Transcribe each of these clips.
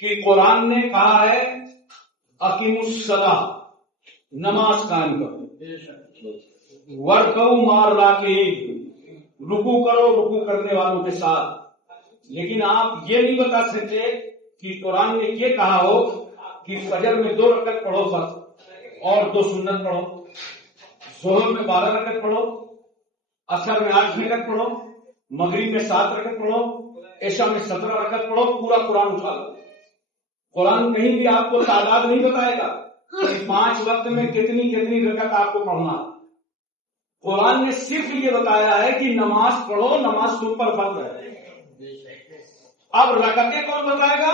کہ قرآن نے کہا ہے اقیم الصلاۃ، نماز قائم کرو، ورکعوا مع الراکعین، رکوع کرو رکوع کرنے والوں کے ساتھ. لیکن آپ یہ نہیں بتا سکتے کہ قرآن نے یہ کہا ہو کہ فجر میں 2 رکعت پڑھو بس اور 2 سنت پڑھو، ظہر میں 12 رکعت پڑھو، عصر میں 8 رکعت پڑھو، مغرب میں 7 رکعت پڑھو، عشاء میں 17 رکعت پڑھو. پورا قرآن اٹھا لو. قرآن کہیں بھی آپ کو تعداد نہیں بتائے گا کہ 5 وقت میں کتنی رکعت آپ کو پڑھنا. قرآن نے صرف یہ بتایا ہے کہ نماز پڑھو، نماز تم پر فرض ہے. اب رکعتیں کون بتائے گا؟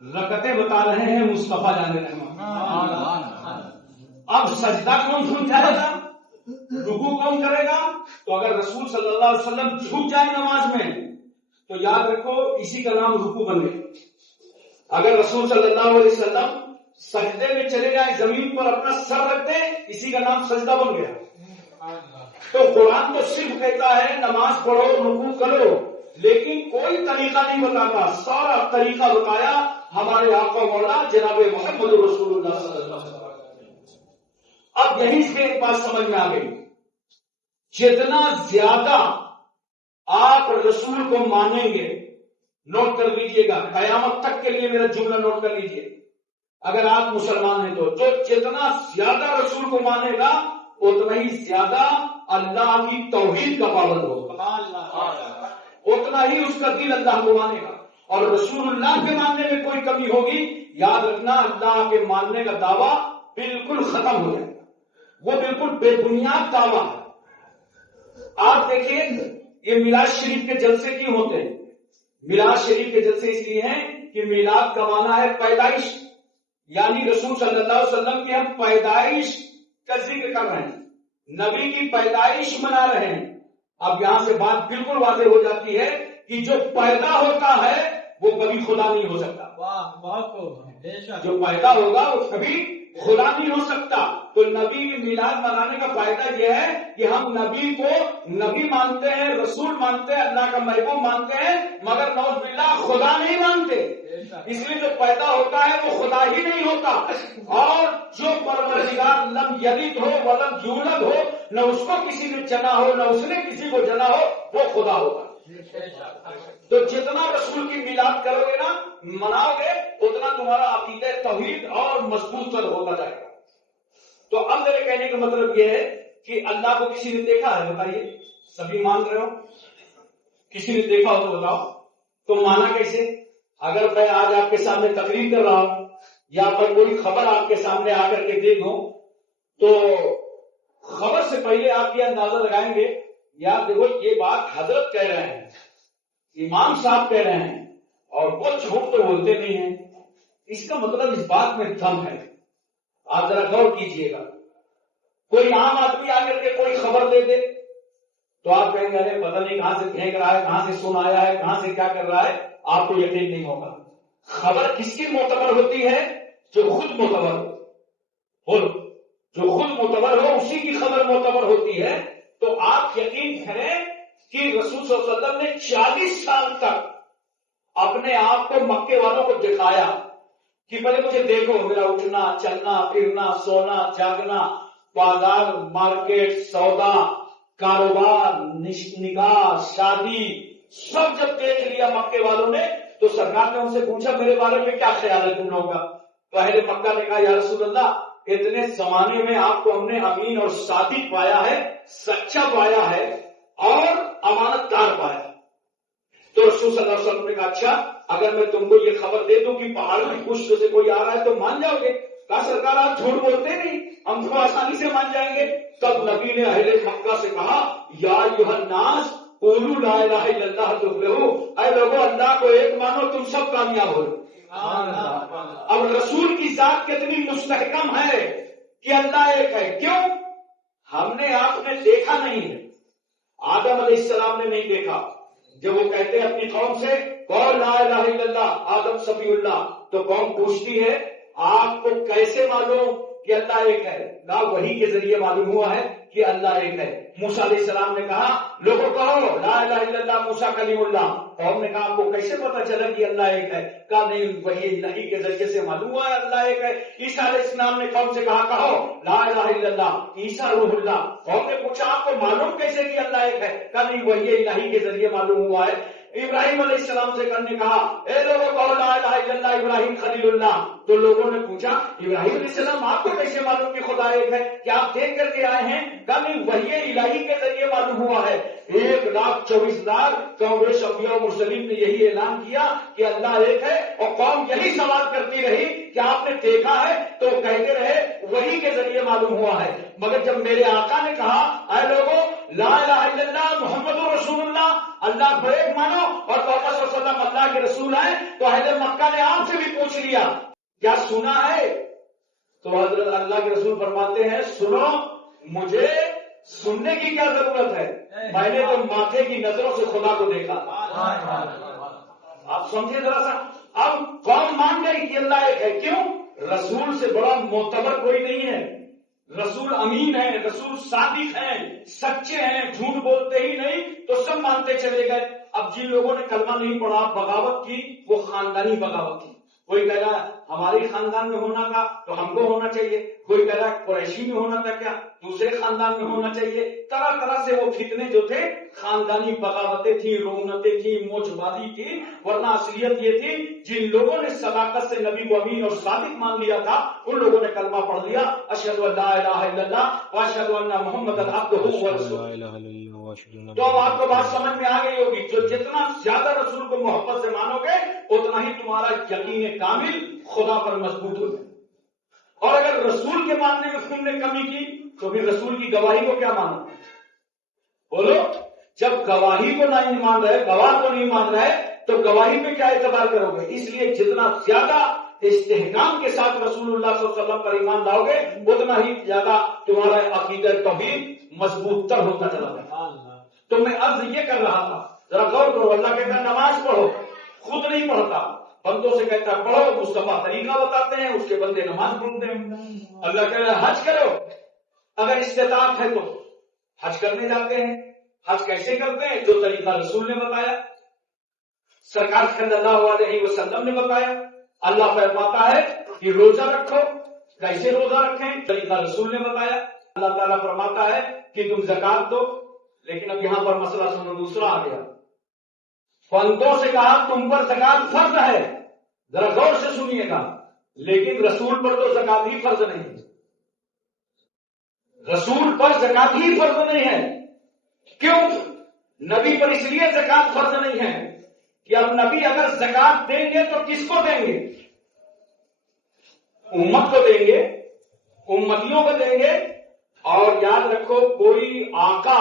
رکعتیں بتا رہے ہیں مصطفیٰ جان رحمہ. اب سجدہ کون سمجھائے گا؟ رکوع کون کرے گا؟ تو اگر رسول صلی اللہ علیہ وسلم جھک جائے نماز میں تو یاد رکھو اسی کا نام رکوع بن گیا. اگر رسول صلی اللہ علیہ وسلم سجدے میں چلے جائیں، زمین پر اپنا سر رکھ دیں، اسی کا نام سجدہ بن گیا. تو قرآن تو صرف کہتا ہے نماز پڑھو رکوع کرو، لیکن کوئی طریقہ نہیں بتاتا. سارا طریقہ بتایا ہمارے آقا مولا جناب محمد رسول اللہ صلی اللہ علیہ وسلم. اب یہیں سے ایک بات سمجھ میں آ گئی، جتنا زیادہ آپ رسول کو مانیں گے، نوٹ کر لیجئے گا، قیامت تک کے لیے میرا جملہ نوٹ کر لیجئے، اگر آپ مسلمان ہیں تو جو جتنا زیادہ رسول کو مانے گا اتنا ہی زیادہ اللہ کی توحید کا پابند ہوگا، اتنا ہی اس کا دل اللہ کو مانے گا. اور رسول اللہ کے ماننے میں کوئی کمی ہوگی، یاد رکھنا اللہ کے ماننے کا دعویٰ بالکل ختم ہو جائے گا. وہ بالکل بے بنیاد دعویٰ ہے. آپ دیکھیں یہ میلاد شریف کے جلسے کیوں ہوتے ہیں؟ میلاد شریف کے جلسے اس لیے ہیں کہ میلاد کا معنی ہے پیدائش، یعنی رسول صلی اللہ علیہ وسلم کی ہم پیدائش کا ذکر کر رہے ہیں، نبی کی پیدائش منا رہے ہیں. اب یہاں سے بات بالکل واضح ہو جاتی ہے کہ جو پیدا ہوتا ہے وہ کبھی خدا نہیں ہو سکتا. جو پیدا ہوگا وہ کبھی خدا نہیں ہو سکتا. تو نبی کی میلاد منانے کا فائدہ یہ ہے کہ ہم نبی کو نبی مانتے ہیں، رسول مانتے ہیں، اللہ کا محبوب مانتے ہیں، مگر نعوذ باللہ خدا نہیں مانتے. اس لیے جو پیدا ہوتا ہے وہ خدا ہی نہیں ہوتا. اور جو پروردگار لم یلد ہو ولم یولد ہو، نہ اس کو کسی نے جنا ہو نہ اس نے کسی کو جنا ہو، وہ خدا ہوگا. تو جتنا رسول کی میلاد کرو گے نا، مناؤ گے، اتنا تمہارا عقیدہ توحید اور مضبوط تر ہوتا جائے گا. تو اب میرے کہنے کا مطلب یہ ہے کہ اللہ کو کسی نے دیکھا ہے؟ بتائیے، سبھی مان رہے ہو؟ کسی نے دیکھا ہو تو بتاؤ. تو مانا کیسے؟ اگر میں آج آپ کے سامنے تقریر کر رہا ہوں یا پر کوئی خبر آپ کے سامنے آ کر کے دے دوں تو خبر سے پہلے آپ یہ اندازہ لگائیں گے یار دیکھو یہ بات حضرت کہہ رہے ہیں، امام صاحب کہہ رہے ہیں، اور وہ جھوٹ تو بولتے نہیں ہیں. اس کا مطلب اس بات میں دم ہے. آپ ذرا غور کیجئے گا. کوئی عام آدمی آ کر کے کوئی خبر دے دے تو آپ کہیں گے ارے پتہ نہیں کہاں سے پھینک رہا ہے، کہاں سے سن آیا ہے، کہاں سے کیا کر رہا ہے، آپ کو یقین نہیں ہوگا. خبر کس کی معتبر ہوتی ہے؟ جو خود معتبر ہو، جو خود معتبر ہو اسی کی خبر معتبر ہوتی ہے. تو آپ یقین کریں کہ رسول صلی اللہ علیہ وسلم نے 40 سال تک اپنے آپ کو مکے والوں کو دکھایا کہ پہلے مجھے دیکھو، میرا اٹھنا چلنا پھرنا سونا جاگنا، بازار مارکیٹ سودا کاروبار نکاح شادی سب جب دیکھ لیا مکے والوں نے تو سرکار نے ان سے پوچھا میرے بارے میں کیا خیال ہے تم لوگوں کا؟ پہلے مکہ نے کہا یا رسول اللہ اتنے زمانے میں آپ کو ہم نے امین اور صادق پایا ہے، سچا پایا ہے اور امانت دار پایا. تو رسول صلی اللہ علیہ وسلم نے کہا اچھا اگر میں تم کو یہ خبر دے دوں کہ پہاڑ کی پشت سے کوئی آ رہا ہے تو مان جاؤ گے؟ کہا سرکار آپ جھوٹ بولتے نہیں، ہم تو آسانی سے مان جائیں گے. تب نبی نے اہل مکہ سے کہا یا ایھا الناس قولوا لا الہ الا اللہ تفلحوا، اے لوگوں اللہ کو ایک مانو تم سب کامیاب ہو. اب رسول کی ذات کتنی مستحکم ہے کہ اللہ ایک ہے. کیوں؟ ہم نے آپ نے دیکھا نہیں ہے، آدم علیہ السلام نے نہیں دیکھا. جب وہ کہتے ہیں اپنی قوم سے قول لا الہ الا اللہ آدم صفی اللہ، تو قوم پوچھتی ہے آپ کو کیسے معلوم کہ اللہ ایک ہے؟ نہ وحی کے ذریعے معلوم ہوا ہے کہ اللہ ایک ہے. موسیٰ علیہ السلام نے کہا لوگوں کہو لا الہ الا اللہ موسیٰ کلیم اللہ. قوم نے کہا آپ کو کیسے پتا چلا کہ اللہ ایک ہے؟ کہا نہیں وہی نہیں کے ذریعے سے معلوم ہوا ہے اللہ ایک ہے. عیسیٰ علیہ السلام نے قوم سے کہا کہو لا الہ الا اللہ عیسیٰ روح اللہ. قوم نے پوچھا آپ کو معلوم کیسے کہ اللہ ایک ہے؟ کہا نہیں وہی الہی کے ذریعے معلوم ہوا ہے. ابراہیم علیہ السلام سے کرنے کہا اے لوگوں کہو لا الہ الا اللہ ابراہیم خلیل اللہ. تو لوگوں نے پوچھا ابراہیم علیہ السلام آپ کو کیسے معلوم کہ خدا ایک ہے؟ کیا آپ دیکھ کر کے آئے ہیں؟ کہا نہیں وہی الہی کے ذریعے معلوم ہوا ہے. 1,24,000 کانگریس انبیاء و مرسلین نے یہی اعلان کیا کہ اللہ ایک ہے اور قوم یہی سوال کرتی رہی کہ آپ نے دیکھا ہے؟ تو کہتے رہے وہی کے ذریعے معلوم ہوا ہے. مگر جب میرے آقا نے کہا اے لوگوں لا الہ الا اللہ محمد رسول اللہ اللہ کو ایک مانو اور محمد صلی اللہ علیہ وسلم اللہ کے رسول ہیں، تو اہل مکہ نے آپ سے بھی پوچھ لیا کیا سنا ہے؟ تو حضرت اللہ کے رسول فرماتے ہیں سنو مجھے سننے کی کیا ضرورت ہے، میں نے تو ماتھے کی نظروں سے خدا کو دیکھا. آپ سمجھے ذرا سا. اب قوم مان گئی کہ اللہ ایک ہے. کیوں؟ رسول سے بڑا معتبر کوئی نہیں ہے. رسول امین ہیں، رسول صادق ہیں، سچے ہیں، جھوٹ بولتے ہی نہیں، تو سب مانتے چلے گئے. اب جن لوگوں نے کلمہ نہیں پڑھا بغاوت کی وہ خاندانی بغاوت کی. کوئی کہہ رہا ہے ہماری خاندان میں ہونا تھا تو ہم کو ہونا چاہیے، کوئی کہہ رہا ہے قریشی میں ہونا تھا کیا دوسرے خاندان میں ہونا چاہیے. طرح طرح سے وہ فتنے جو تھے خاندانی بغاوتیں تھیں، رونتیں تھیں، موج بازی تھی. ورنہ اصلیت یہ تھی جن لوگوں نے صداقت سے نبی کو امین اور صادق مان لیا تھا ان لوگوں نے کلمہ پڑھ لیا اشہد ان لا الہ الا اللہ واشہد ان محمد عبدہ ورسولہ. تو اب آپ کو بات سمجھ میں آ گئی ہوگی جو جتنا زیادہ رسول کو محبت سے مانو گے اتنا ہی تمہارا یقین کامل خدا پر مضبوط ہو جائے. اور اگر رسول کے ماننے میں تم نے کمی کی تو پھر رسول کی گواہی کو کیا مانو؟ بولو. جب گواہی کو نہیں مان رہے، گواہ کو نہیں مان رہے تو گواہی پہ کیا اعتبار کرو گے؟ اس لیے جتنا زیادہ استحکام کے ساتھ رسول اللہ صلی اللہ علیہ وسلم پر ایمان لاؤ گے اتنا ہی زیادہ تمہارا عقیدہ توحید مضبوط تر ہوتا چلا جائے. تو میں عرض یہ کر رہا تھا ذرا غور کرو. اللہ کہتا ہے نماز پڑھو، خود نہیں پڑھتا، بندوں سے کہتا ہے پڑھو، مصطفیٰ طریقہ بتاتے ہیں، اس کے بندے نماز پڑھتے ہیں. اللہ کہتا ہے حج کرو، اگر استطاعت ہے تو حج کرنے جاتے ہیں. حج کیسے کرتے ہیں؟ جو طریقہ رسول نے بتایا، سرکار صلی اللہ علیہ وسلم نے بتایا. اللہ فرماتا ہے کہ روزہ رکھو، کیسے روزہ رکھیں؟ طریقہ رسول نے بتایا. اللہ تعالیٰ فرماتا ہے کہ تم زکات دو، لیکن اب یہاں پر مسئلہ سنو دوسرا آ گیا. بندوں سے کہا تم پر زکات فرض ہے، ذرا غور سے سنیے گا، لیکن رسول پر تو زکات ہی فرض نہیں ہے. رسول پر زکات ہی فرض نہیں ہے. کیوں؟ نبی پر اس لیے زکات فرض نہیں ہے کہ اب نبی اگر زکات دیں گے تو کس کو دیں گے؟ امت کو دیں گے، امتیوں کو دیں گے. اور یاد رکھو کوئی آقا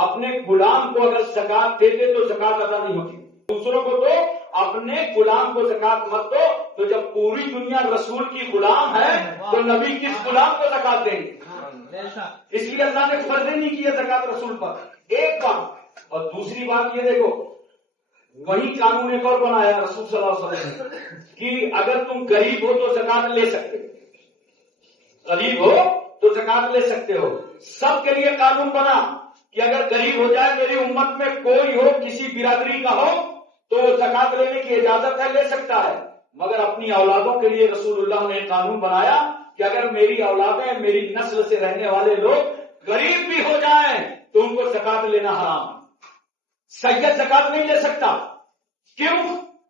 اپنے غلام کو اگر زکات دیتے تو زکات ادا نہیں ہوتی. دوسروں کو تو اپنے غلام کو زکات مت دو. تو جب پوری دنیا رسول کی غلام ہے تو نبی کس غلام کو زکات دیں گے؟ اس لیے اللہ نے فرض نہیں کیا زکات رسول پر. ایک بات. اور دوسری بات یہ دیکھو وہی قانون ایک اور بنایا رسول صلی اللہ علیہ وسلم کہ اگر تم غریب ہو تو زکات لے سکتے ہو، غریب ہو تو زکات لے سکتے ہو. سب کے لیے قانون بنا کہ اگر غریب ہو جائے میری امت میں کوئی ہو کسی برادری کا ہو تو زکات لینے کی اجازت ہے، لے سکتا ہے. مگر اپنی اولادوں کے لیے رسول اللہ نے قانون بنایا کہ اگر میری اولادیں میری نسل سے رہنے والے لوگ غریب بھی ہو جائیں تو ان کو زکات لینا حرام ہے. سید زکات نہیں لے سکتا. کیوں؟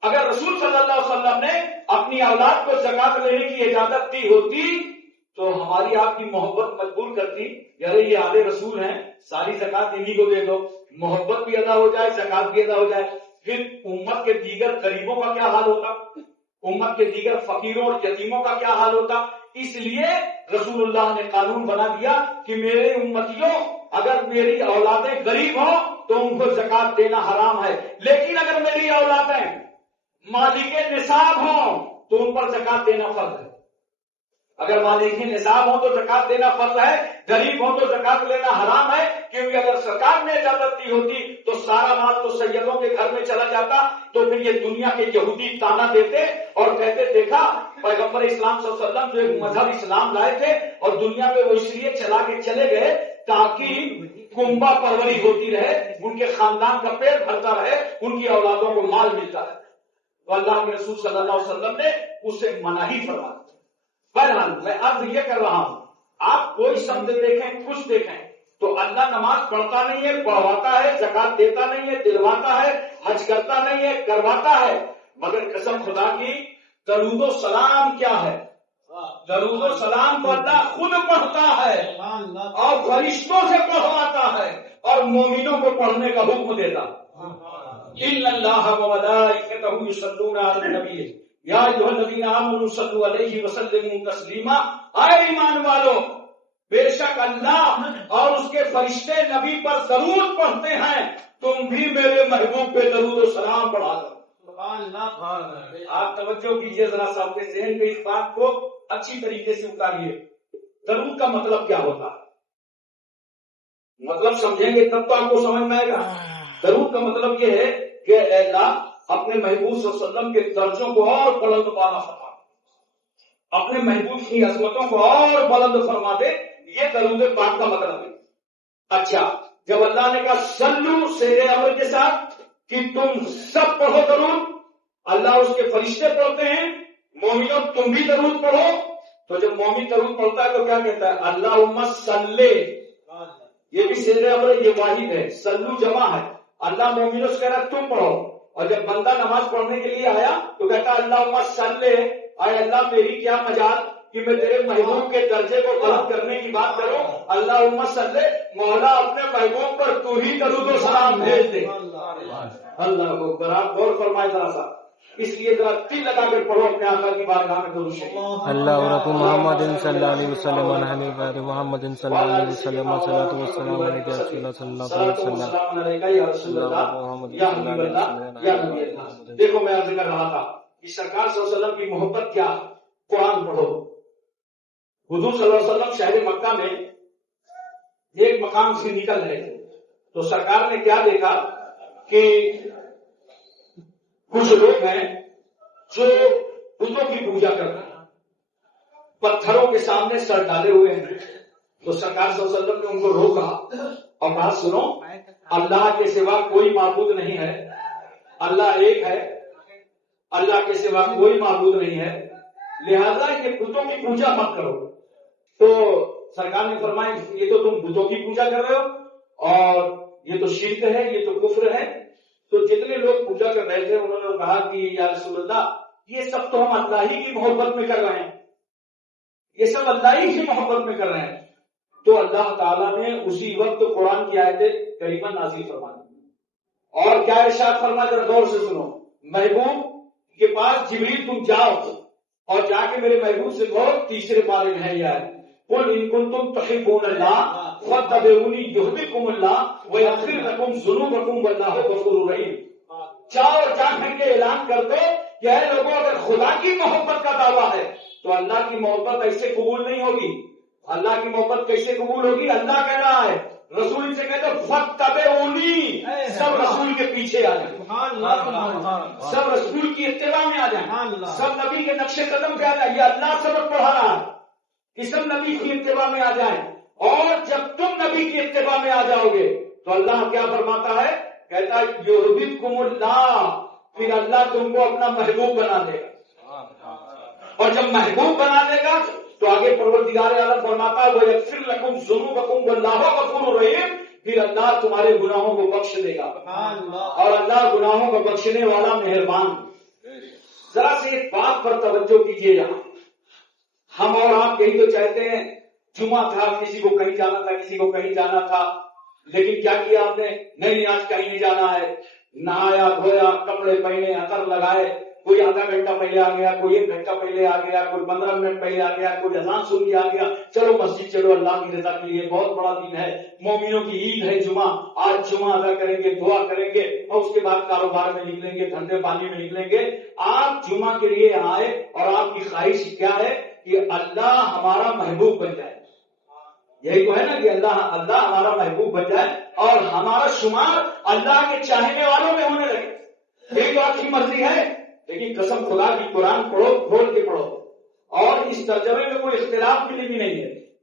اگر رسول صلی اللہ علیہ وسلم نے اپنی اولاد کو زکات لینے کی اجازت دی ہوتی تو ہماری آپ کی محبت مجبور کرتی یار یہ آلے رسول ہیں ساری زکات انہی کو دے دو، محبت بھی ادا ہو جائے زکات بھی ادا ہو جائے. پھر امت کے دیگر غریبوں کا کیا حال ہوتا؟ امت کے دیگر فقیروں اور یتیموں کا کیا حال ہوتا؟ اس لیے رسول اللہ نے قانون بنا دیا کہ میرے امتیوں اگر میری اولادیں غریب ہوں تو ان کو زکات دینا حرام ہے، لیکن اگر میری اولادیں مالک نصاب ہوں تو ان پر زکات دینا فرض ہے. اگر مالک نصاب ہوں تو زکات دینا فرض ہے، غریب ہوں تو زکات لینا حرام ہے. کیونکہ اگر سرکار نے اجازت دی ہوتی تو سارا مال تو سیدوں کے گھر میں چلا جاتا، تو پھر یہ دنیا کے یہودی تانا دیتے اور کہتے دیکھا پیغمبر اسلام صلی اللہ علیہ وسلم جو ایک مذہب اسلام لائے تھے اور دنیا میں وہ اس لیے چلا کے چلے گئے تاکہ کنبا پروری ہوتی رہے، ان کے خاندان کا پیٹ بھرتا رہے، ان کی اولادوں کو مال ملتا رہے. تو اللہ کے رسول صلی اللہ علیہ وسلم نے اسے مناہی فرما. بہرحال میں عرض یہ کر رہا ہوں، آپ کوئی سمجھ دیکھیں، کچھ دیکھیں، تو اللہ نماز پڑھتا نہیں ہے، پڑھواتا ہے، زکات دیتا نہیں ہے، دلواتا ہے، حج کرتا نہیں ہے، کرواتا ہے، مگر قسم خدا کی درود و سلام کیا ہے؟ درود و سلام تو اللہ خود پڑھتا ہے اور فرشتوں سے پڑھواتا ہے اور مومنوں کو پڑھنے کا حکم دیتا. ان اللہ وملائکتہ یصلون علی النبی یا ایھا الذین آمنوا صلوا علیہ وسلموا تسلیما. اے ایمان والو، بے شک اللہ اور اس کے فرشتے نبی پر ضرور پڑھتے ہیں، تم بھی میرے محبوب پہ درود و سلام پڑھا دو. آپ توجہ کیجئے ذرا سا اپنے ذہن میں اس بات کو اچھی طریقے سے اتاریے. درود کا مطلب کیا ہوتا ہے؟ مطلب سمجھیں گے تب تو آپ کو سمجھ میں آئے گا. درود کا مطلب یہ ہے کہ اے اللہ اپنے محبوب صلی اللہ علیہ وسلم کے درجوں کو اور بلند بالا فرما، اپنے محبوب کی عظمتوں کو اور بلند فرما دے. یہ درود پاک کا مطلب ہے. اچھا، جب اللہ نے کہا صلو سے امر کے ساتھ کہ تم سب پڑھو درود، اللہ اس کے فرشتے پڑھتے ہیں، مومنوں تم بھی درود پڑھو. تو جب مومن درود پڑھتا ہے تو کیا کہتا ہے؟ اللہم صلی. یہ بھی سیدھے امر، یہ واحد ہے، سلو جمع ہے. اللہ مومنوں سے کہہ رہا ہے تم پڑھو، اور جب بندہ نماز پڑھنے کے لیے آیا تو کہتا ہے اللہم صلی. اے اللہ میری کیا مجال کہ میں تیرے محبوب کے درجے کو بلند کرنے کی بات کروں. اللہم صلی، مولا اپنے محبوب پر تو ہی درود و سلام بھیج دے. اللہ کو آپ غور فرمائے ذرا سا، اس لیے ذرا دل لگا کر پڑھو اپنے آقا کی بارگاہ میں درود شریف. اللہ رب محمد صلی اللہ علیہ وسلم علی بعد محمد صلی اللہ علیہ وسلم صلاۃ والسلام علیک یا رسول اللہ صلی اللہ علیہ وسلم یا حبیب اللہ یا نبی اللہ. دیکھو میں عرض کر رہا تھا کہ سرکار صلی اللہ علیہ وسلم کی محبت کیا؟ قرآن پڑھو. حضور صلی اللہ علیہ وسلم شہر مکہ میں ایک مقام سے نکل رہے تھے تو سرکار نے کیا دیکھا کہ کچھ لوگ ہیں جو بتوں کی پوجا کر رہے ہیں، پتھروں کے سامنے سر ڈالے ہوئے ہیں. تو سرکار صلی اللہ علیہ وسلم نے ان کو روکا اور بات سنو، اللہ کے سوا کوئی معبود نہیں ہے، اللہ ایک ہے، اللہ کے سوا کوئی معبود نہیں ہے، لہذا یہ بتوں کی پوجا مت کرو. تو سرکار نے فرمایا یہ تو تم بتوں کی پوجا کر رہے ہو اور یہ تو شرک ہے، یہ تو کفر ہے. تو جتنے لوگ پوجا کر رہے تھے انہوں نے کہا کہ یا رسول اللہ یہ سب تو ہم اللہ ہی کی محبت میں کر رہے ہیں، یہ سب اللہ ہی کی محبت میں کر رہے ہیں. تو اللہ تعالیٰ نے اسی وقت قرآن کی آیت کریمہ نازل فرما دی اور کیا ارشاد فرمایا، ذرا غور سے سنو. محبوب کے پاس جبریل تم جاؤ اور جا کے میرے محبوب سے کہو تیسرے پارے میں ہے یار قل ان کنتم تحبون اللہ فاتبعونی یحببکم اللہ ویغفر لکم ذنوبکم واللہ غفور رحیم. جاؤ جا کر کے اعلان کر دو کہ اے لوگوں اگر خدا کی محبت کا دعویٰ ہے تو اللہ کی محبت ایسے قبول نہیں ہوگی. اللہ کی محبت کیسے قبول ہوگی؟ اللہ کہہ رہا ہے، رسول سے کہتے فاتبعونی، سب رسول کے پیچھے آ جائیں، سب رسول کی اتباع میں آ جائیں، سب نبی کے نقش قدم پہ آ جائیں. یہ اللہ سبق پڑھا رہا ہے کہ سب نبی کی اتباع میں آ جائیں. اور جب تم نبی کی اتباع میں آ جاؤ گے تو اللہ کیا فرماتا ہے؟ کہتا ہے یحببکم اللہ، پھر اللہ تم کو اپنا محبوب بنا دے گا. اور جب محبوب بنا دے گا تو آگے پروردگار عالم فرماتا ہے وَيَغْفِرْ لَكُمْ ذُنُوبَكُمْ وَاللَّهُ غَفُورٌ رَحِيمٌ. پھر اللہ تمہارے گناہوں کو بخش دے گا اور اللہ گناہوں کو بخشنے والا مہربان. ذرا سے ایک بات پر توجہ کیجیے، یہاں ہم اور آپ یہی تو چاہتے ہیں، جمعہ تھا کسی کو کہیں جانا تھا، کسی کو کہیں جانا تھا، لیکن کیا کیا آپ نے؟ نہیں آج کہیں نہیں جانا ہے. نہایا دھویا، کپڑے پہنے، عطر لگائے، کوئی آدھا گھنٹہ پہلے آ گیا، کوئی 1 گھنٹہ پہلے آ گیا، کوئی 15 منٹ پہلے آ گیا، کوئی اذان سن کے آ گیا، چلو مسجد چلو اللہ کی رضا کے لیے. بہت بڑا دن ہے، مومنوں کی عید ہے جمعہ، آج جمعہ ادا کریں گے، دعا کریں گے اور اس کے بعد کاروبار میں نکلیں گے، دھندے پانی میں نکلیں گے. آپ جمعہ کے لیے آئے اور آپ کی خواہش کیا ہے کہ اللہ ہمارا محبوب بن جائے. یہی تو ہے نا کہ اللہ ہمارا محبوب بن جائے اور ہمارا شمار اللہ کے چاہنے والوں میں ہونے لگے. یہی تو آپ کی مرضی ہے. لیکن قسم خدا کی قرآن پڑھو، کھول کے پڑھو، اور اس ترجمے میں کوئی اختلاف بھی نہیں ہے.